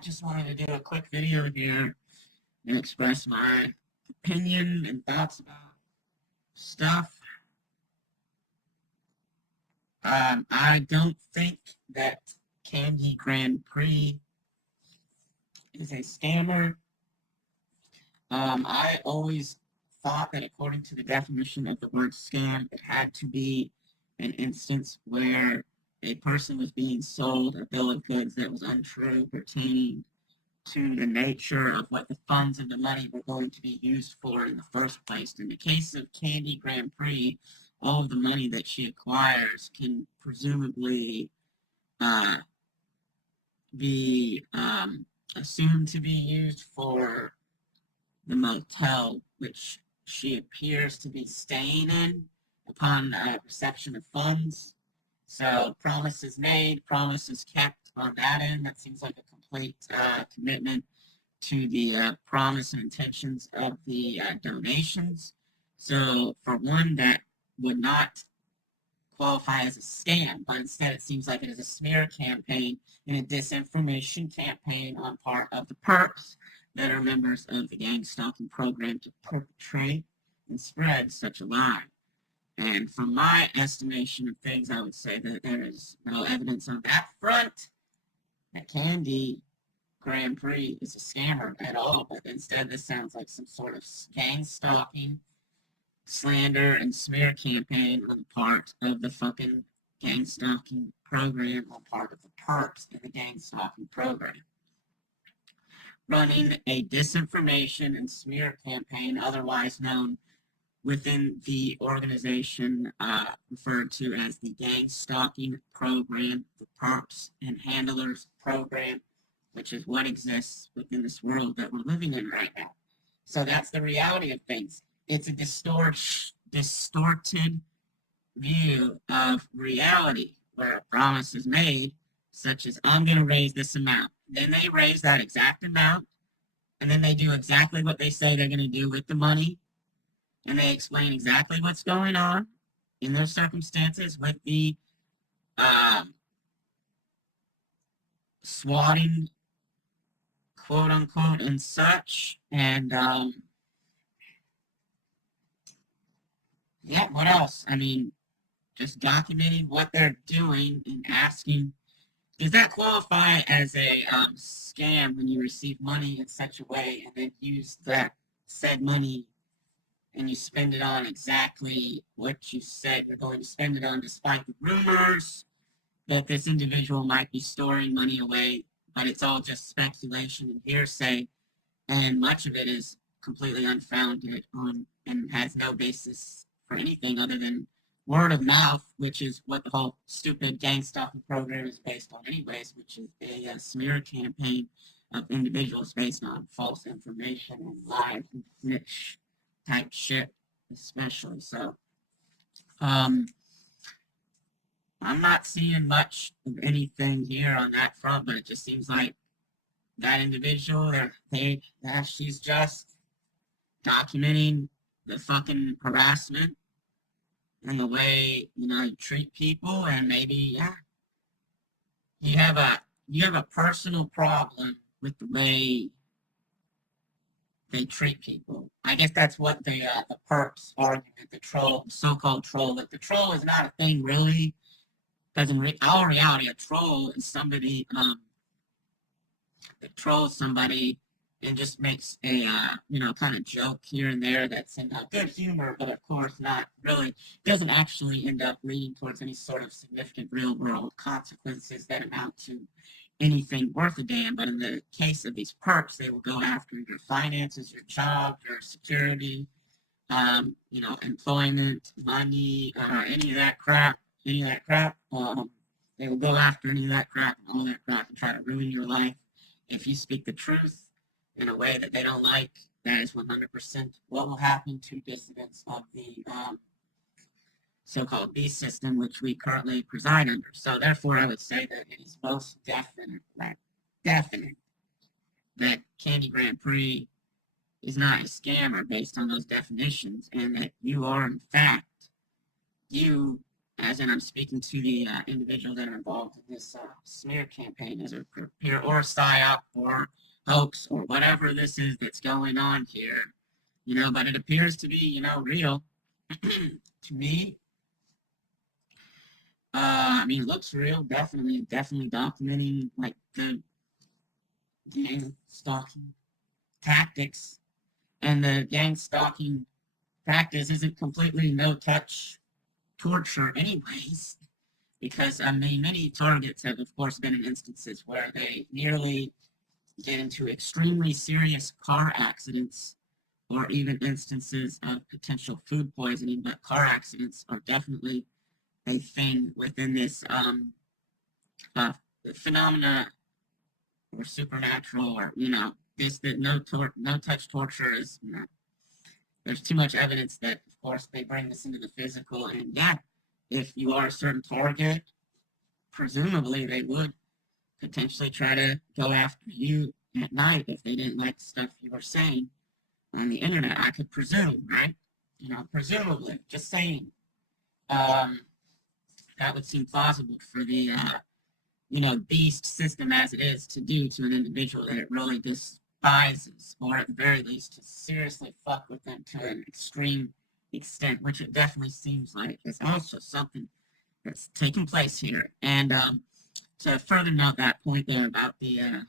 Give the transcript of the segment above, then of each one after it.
just wanted to do a quick video here and express my opinion and thoughts about stuff. I don't think that Candy Grandpres is a scammer. I always thought that according to the definition of the word scam, it had to be an instance where a person was being sold a bill of goods that was untrue pertaining to the nature of what the funds and the money were going to be used for in the first place. In the case of Candy Grandpres, all of the money that she acquires can presumably uh, be assumed to be used for the motel which she appears to be staying in upon reception of funds. So promises made, promises kept on that end. That seems like a complete commitment to the promise and intentions of the donations. So for one, that would not qualify as a scam, but instead it seems like it is a smear campaign and a disinformation campaign on part of the perps that are members of the gang stalking program to perpetrate and spread such a lie. And from my estimation of things, I would say that there is no evidence on that front that Candy Grandpres is a scammer at all, but instead this sounds like some sort of gang stalking, slander, and smear campaign on the part of the fucking gang stalking program, on part of the perps in the gang stalking program. Running a disinformation and smear campaign, otherwise known within the organization referred to as the gang stalking program, the perps and handlers program, which is what exists within this world that we're living in right now. So that's the reality of things. It's a distorted view of reality where a promise is made, such as, I'm going to raise this amount. Then they raise that exact amount, and then they do exactly what they say they're going to do with the money, and they explain exactly what's going on in those circumstances with the swatting, quote unquote, and such. And yeah, what else? I mean, just documenting what they're doing and asking, does that qualify as a scam when you receive money in such a way and then use that said money and you spend it on exactly what you said you're going to spend it on, despite the rumors that this individual might be storing money away, but it's all just speculation and hearsay, and much of it is completely unfounded on and has no basis for anything other than word of mouth, which is what the whole stupid gang stalking program is based on anyways, which is a smear campaign of individuals based on false information and lies and snitch type shit, especially. So, I'm not seeing much of anything here on that front, but it just seems like that individual, she's just documenting the fucking harassment and the way, you treat people, and maybe, yeah, you have a personal problem with the way they treat people. I guess that's what the perps argument, the troll, so-called troll, that the troll is not a thing really, because in all reality, a troll is somebody that trolls somebody and just makes a kind of joke here and there that's in good humor, but of course not really, doesn't actually end up leading towards any sort of significant real world consequences that amount to anything worth a damn. But in the case of these perks, they will go after your finances, your job, your security, employment, money, any of that crap, they will go after any of that crap and all that crap and try to ruin your life. If you speak the truth in a way that they don't like, that is 100% what will happen to dissidents of the so-called beast system, which we currently preside under. So therefore, I would say that it is most definite that Candy Grandpres is not a scammer based on those definitions, and that you are, in fact, you as in I'm speaking to the individuals that are involved in this smear campaign as a or psyop or hoax or whatever this is that's going on here, but it appears to be, real. To me, I mean, it looks real, definitely documenting like the gang stalking tactics, and the gang stalking practice isn't completely no touch torture anyways, because I mean many targets have of course been in instances where they nearly get into extremely serious car accidents or even instances of potential food poisoning, but car accidents are definitely a thing within this uh, phenomena or supernatural, or this that no touch torture is, there's too much evidence that of course they bring this into the physical. And yeah, if you are a certain target, presumably they would potentially try to go after you at night if they didn't like the stuff you were saying on the internet. I could presume, right? Presumably, just saying. Um, that would seem plausible for the beast system as it is to do to an individual that it really despises, or at the very least to seriously fuck with them to an extreme extent, which it definitely seems like is also something that's taking place here. And to further note that point there about the,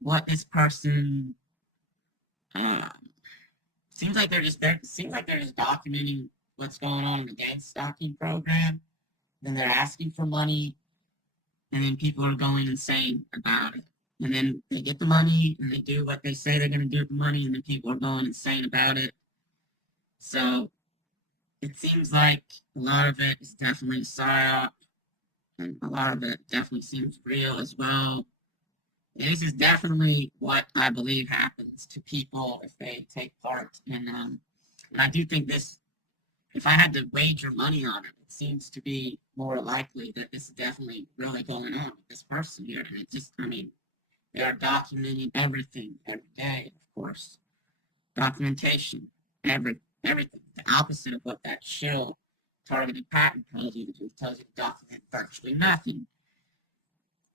what this person, uh, seems like they're just documenting what's going on in the gang stalking program. Then they're asking for money, and then people are going insane about it. And then they get the money, and they do what they say they're going to do with the money, and then people are going insane about it. So it seems like a lot of it is definitely a psyop, and a lot of it definitely seems real as well. And this is definitely what I believe happens to people if they take part in. And I do think this, if I had to wager money on it, it seems to be more likely that this is definitely really going on with this person here. And it just, I mean, they are documenting everything every day, of course. Documentation, everything. The opposite of what that shill targeted patent tells you to do. It tells you to document virtually nothing.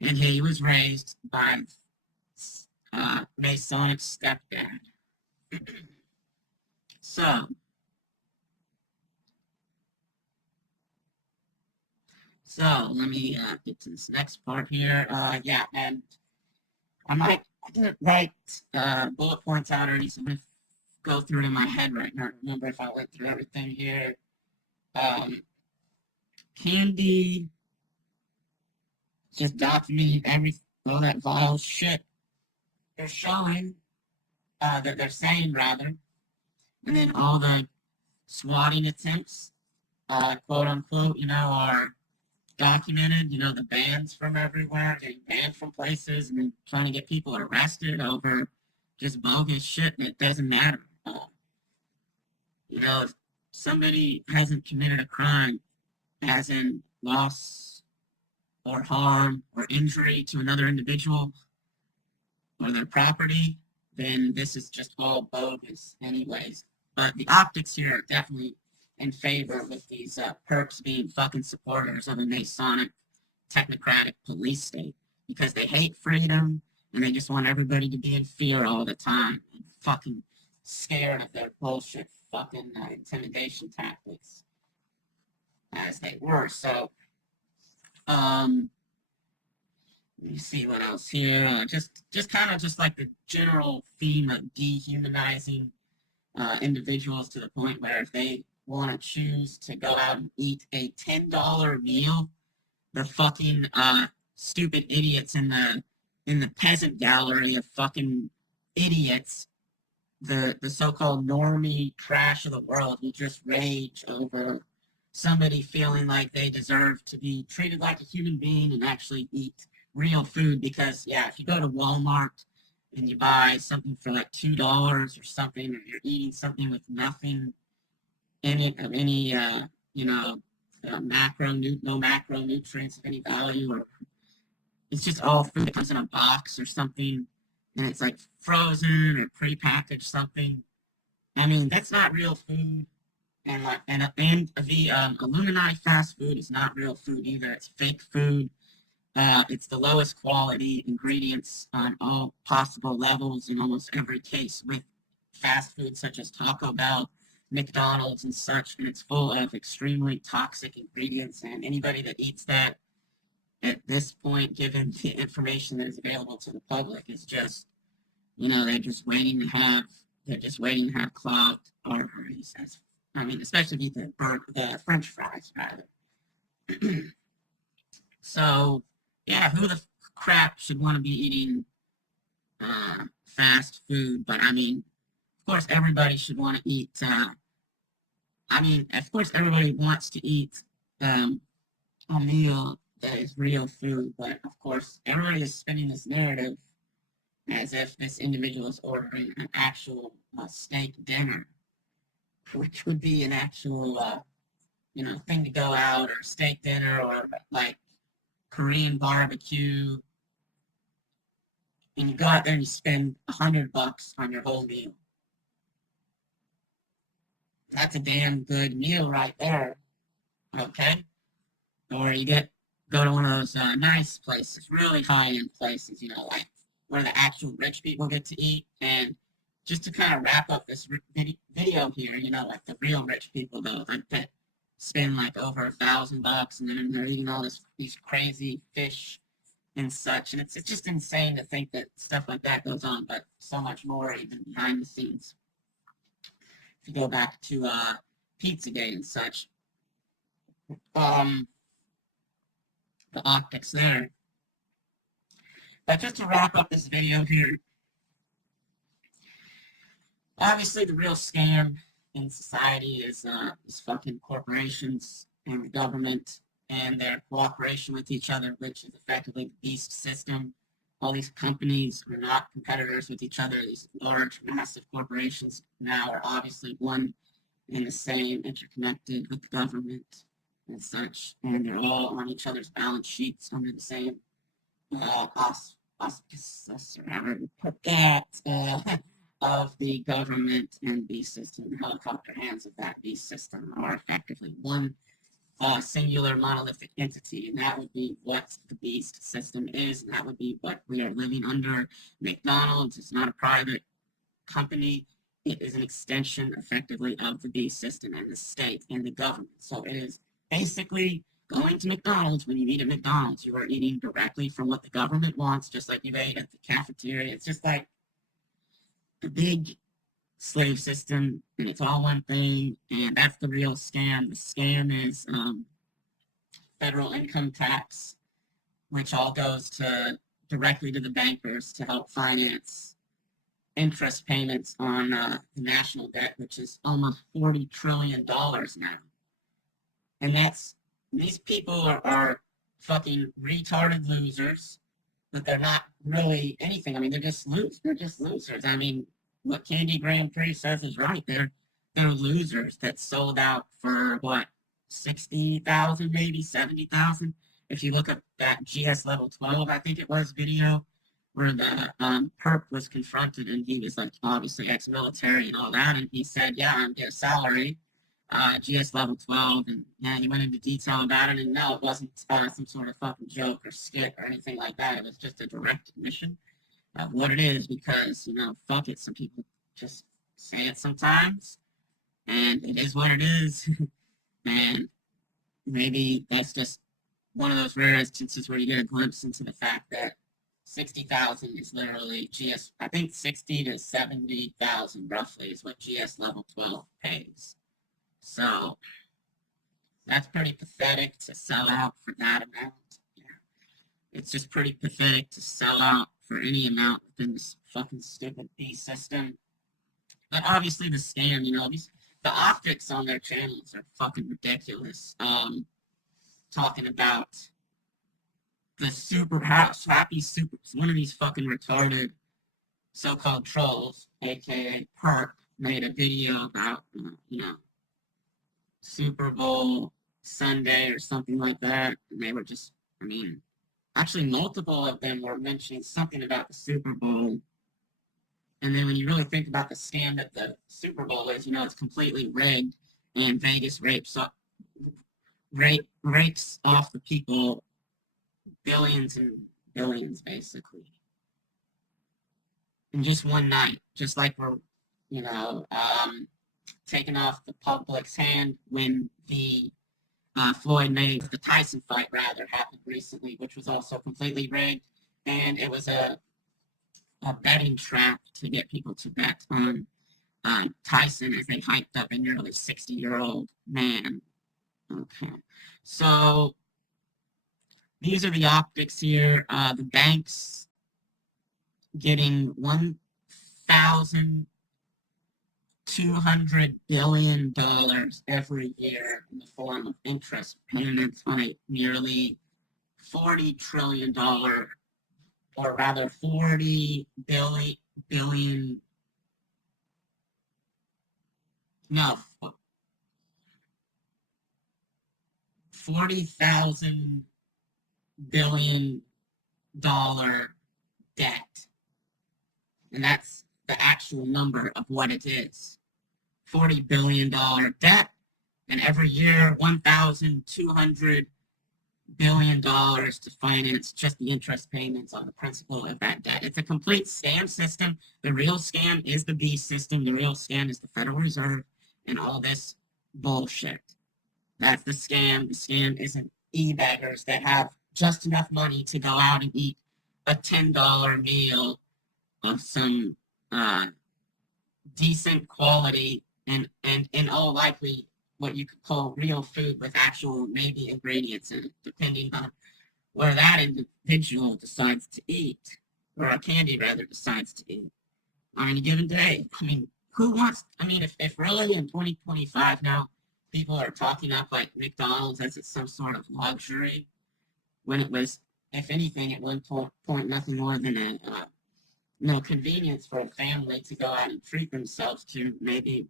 And he was raised by Masonic stepdad. So let me get to this next part here. Yeah, and I didn't write bullet points out or anything. I'm gonna go through it in my head right now. Remember if I went through everything here. Candy just documenting all that vile shit they're showing, that they're saying rather, and then all the swatting attempts, quote unquote, are documented. The bans from everywhere, getting banned from places, and then trying to get people arrested over just bogus shit that doesn't matter. If somebody hasn't committed a crime, as in loss or harm or injury to another individual or their property, then this is just all bogus anyways. But the optics here are definitely in favor with these perps being fucking supporters of a Masonic technocratic police state, because they hate freedom and they just want everybody to be in fear all the time and fucking scared of their bullshit fucking intimidation tactics as they were. So, let me see what else here. Just kind of just like the general theme of dehumanizing individuals to the point where if they want to choose to go out and eat a $10 meal, they're fucking stupid idiots in the peasant gallery of fucking idiots, the so-called normie trash of the world who just rage over somebody feeling like they deserve to be treated like a human being and actually eat real food. Because yeah, if you go to Walmart and you buy something for like $2 or something, or you're eating something with nothing in it of any no macronutrients of any value, or it's just all food that comes in a box or something, and it's like frozen or prepackaged something. I mean, that's not real food. And the Illuminati fast food is not real food either. It's fake food. It's the lowest quality ingredients on all possible levels in almost every case with fast food such as Taco Bell, McDonald's, and such. And it's full of extremely toxic ingredients. And anybody that eats that at this point, given the information that is available to the public, is just, they're just waiting to have clogged arteries. Especially the French fries, rather. So, yeah, who the crap should want to be eating fast food? But of course, everybody should want to eat. Of course, everybody wants to eat a meal that is real food. But of course, everybody is spinning this narrative as if this individual is ordering an actual steak dinner, which would be an actual, thing to go out, or steak dinner, or like Korean barbecue, and you go out there and you spend $100 on your whole meal. That's a damn good meal right there. Okay? Or you go to one of those nice places, really high-end places, like where the actual rich people get to eat. And just to kind of wrap up this video here, like the real rich people, though, that spend like over $1,000, and then they're eating all these crazy fish and such. And it's just insane to think that stuff like that goes on, but so much more even behind the scenes. If you go back to Pizzagate and such, the optics there. But just to wrap up this video here, obviously the real scam in society is fucking corporations and the government and their cooperation with each other, which is effectively the beast system. All these companies are not competitors with each other. These large, massive corporations now are obviously one and the same, interconnected with the government and such, and they're all on each other's balance sheets under the same auspices, or however you put that, of the government and beast system. The helicopter hands of that beast system are effectively one singular monolithic entity, and that would be what the beast system is, and that would be what we are living under. McDonald's is not a private company. It is an extension, effectively, of the beast system and the state and the government. So it is basically going to McDonald's. When you eat at McDonald's, you are eating directly from what the government wants, just like you ate at the cafeteria. It's just like the big slave system, and it's all one thing, and that's the real scam. The scam is federal income tax, which all goes directly to the bankers to help finance interest payments on the national debt, which is almost $40 trillion now. And these people are fucking retarded losers, but they're not really anything. They're just losers. What Grandpres says is right. They're losers that sold out for what, 60,000, maybe 70,000. If you look up that GS level 12, I think it was, video where the perp was confronted, and he was like obviously ex-military and all that, and he said, "Yeah, I'm getting a salary, GS level 12," and yeah, he went into detail about it, and no, it wasn't some sort of fucking joke or skit or anything like that. It was just a direct admission of what it is, because, fuck it, some people just say it sometimes, and it is what it is. And maybe that's just one of those rare instances where you get a glimpse into the fact that 60,000 is literally GS, I think 60 to 70,000 roughly is what GS level 12 pays. So that's pretty pathetic to sell out for that amount. Yeah. It's just pretty pathetic to sell out for any amount within this fucking stupid B system. But obviously the scam, the optics on their channels are fucking ridiculous. Talking about the super happy super, one of these fucking retarded so-called trolls, aka Perk, made a video about, Super Bowl Sunday or something like that. And they were just, actually multiple of them were mentioning something about the Super Bowl. And then when you really think about the scam that the Super Bowl is, it's completely rigged. and Vegas rapes off the people billions and billions, basically, in just one night. Just like we're, you know, taking off the public's hand when the the Tyson fight rather happened recently, which was also completely rigged, and it was a betting trap to get people to bet on Tyson as they hyped up a nearly 60-year-old man. Okay, so these are the optics here. The banks getting $1,200 billion every year in the form of interest payments on a nearly $40 trillion, or rather 40 billion, no, 40,000 billion dollar debt. And that's the actual number of what it is. $40 billion debt, and every year $1,200 billion to finance just the interest payments on the principal of that debt. It's a complete scam system. The real scam is the B system. The real scam is the Federal Reserve and all this bullshit. That's the scam. The scam isn't e-beggars that have just enough money to go out and eat a $10 meal of some decent quality and in all likely what you could call real food with actual maybe ingredients in it, depending on where that individual decides to eat, or a candy rather decides to eat on any given day. I mean, who wants, I mean, if really in 2025 now, people are talking up like McDonald's as it's some sort of luxury, when it was, if anything, at one point nothing more than a convenience for a family to go out and treat themselves to maybe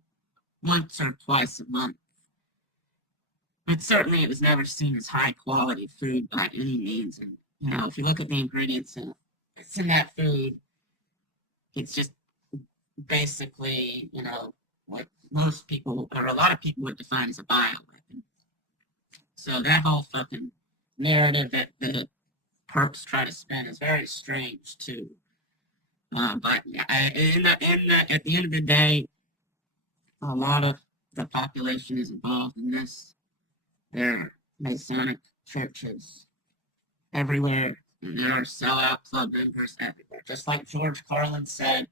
once or twice a month. But certainly it was never seen as high quality food by any means. And, you know, if you look at the ingredients it's in that food, it's just basically, you know, what most people, or a lot of people would define as a bioweapon. So that whole fucking narrative that the perps try to spin is very strange too. But at the end of the day, a lot of the population is involved in this. There are Masonic churches everywhere, and there are sellout club members everywhere. Just like George Carlin said,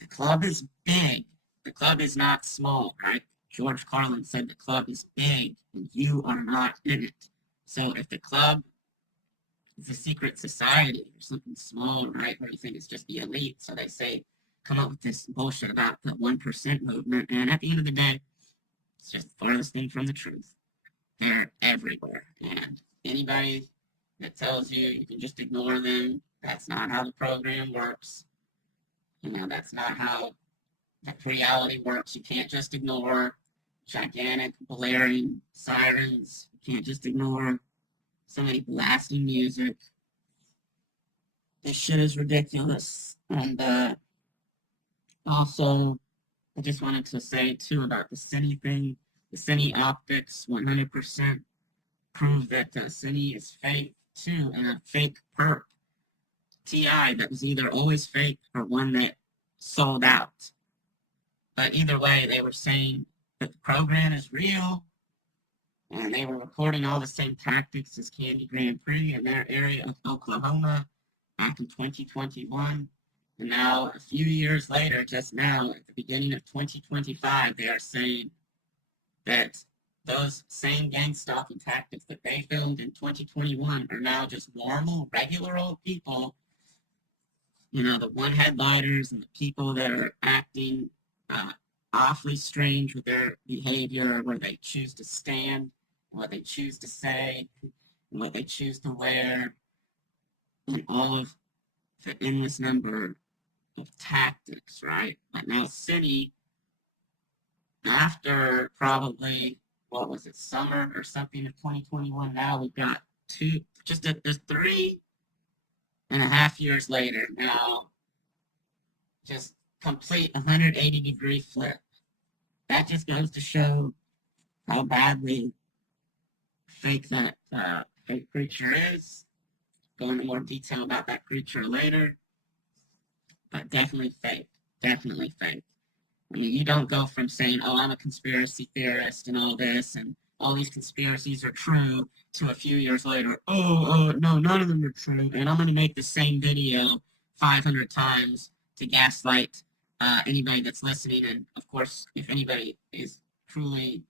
the club is big. The club is not small, right? George Carlin said the club is big, and you are not in it. So if the club is a secret society or something small, right, where you think it's just the elite, so they say, come up with this bullshit about the 1% movement, and at the end of the day, it's just the farthest thing from the truth. They're everywhere, and anybody that tells you you can just ignore them, that's not how the program works. You know, that's not how reality works. You can't just ignore gigantic blaring sirens. You can't just ignore somebody blasting music. This shit is ridiculous. And also, I just wanted to say too about the Cine thing. The Cine optics 100% prove that Cine is fake too, and a fake perp. TI that was either always fake or one that sold out. But either way, they were saying that the program is real, and they were recording all the same tactics as Candy Grandpres in their area of Oklahoma back in 2021. And now, a few years later, just now, at the beginning of 2025, they are saying that those same gang stalking tactics that they filmed in 2021 are now just normal, regular old people. You know, the one-headlighters and the people that are acting awfully strange with their behavior, where they choose to stand, what they choose to say, and what they choose to wear, and all of the endless number of tactics, right? But now Cine, after probably, what was it, summer or something of 2021, now we've got just 3.5 years later now, just complete 180-degree flip. that just goes to show how badly fake that fake creature is. Go into more detail about that creature later, but definitely fake. Definitely fake. I mean, you don't go from saying, "Oh, I'm a conspiracy theorist and all this, and all these conspiracies are true," to a few years later, "Oh, no, none of them are true, and I'm going to make the same video 500 times to gaslight anybody that's listening." And of course, if anybody is truly,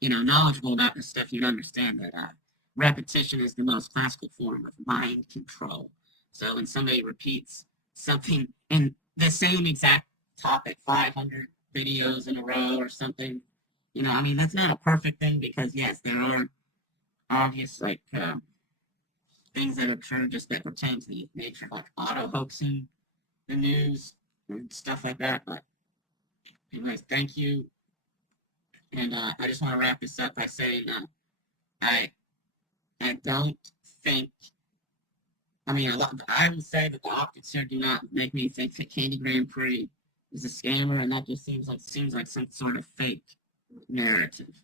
knowledgeable about this stuff, you'd understand that repetition is the most classical form of mind control. So when somebody repeats something in the same exact topic 500 videos in a row or something, I mean, that's not a perfect thing because, yes, there are obvious, like, things that are true just that pertain to the nature of, like, auto-hoaxing the news and stuff like that. But anyways, thank you. And I just want to wrap this up by saying I I don't think. I mean, I would say that the optics here do not make me think that Candy Grandpres is a scammer, and that just seems like some sort of fake narrative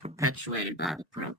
perpetuated by the program.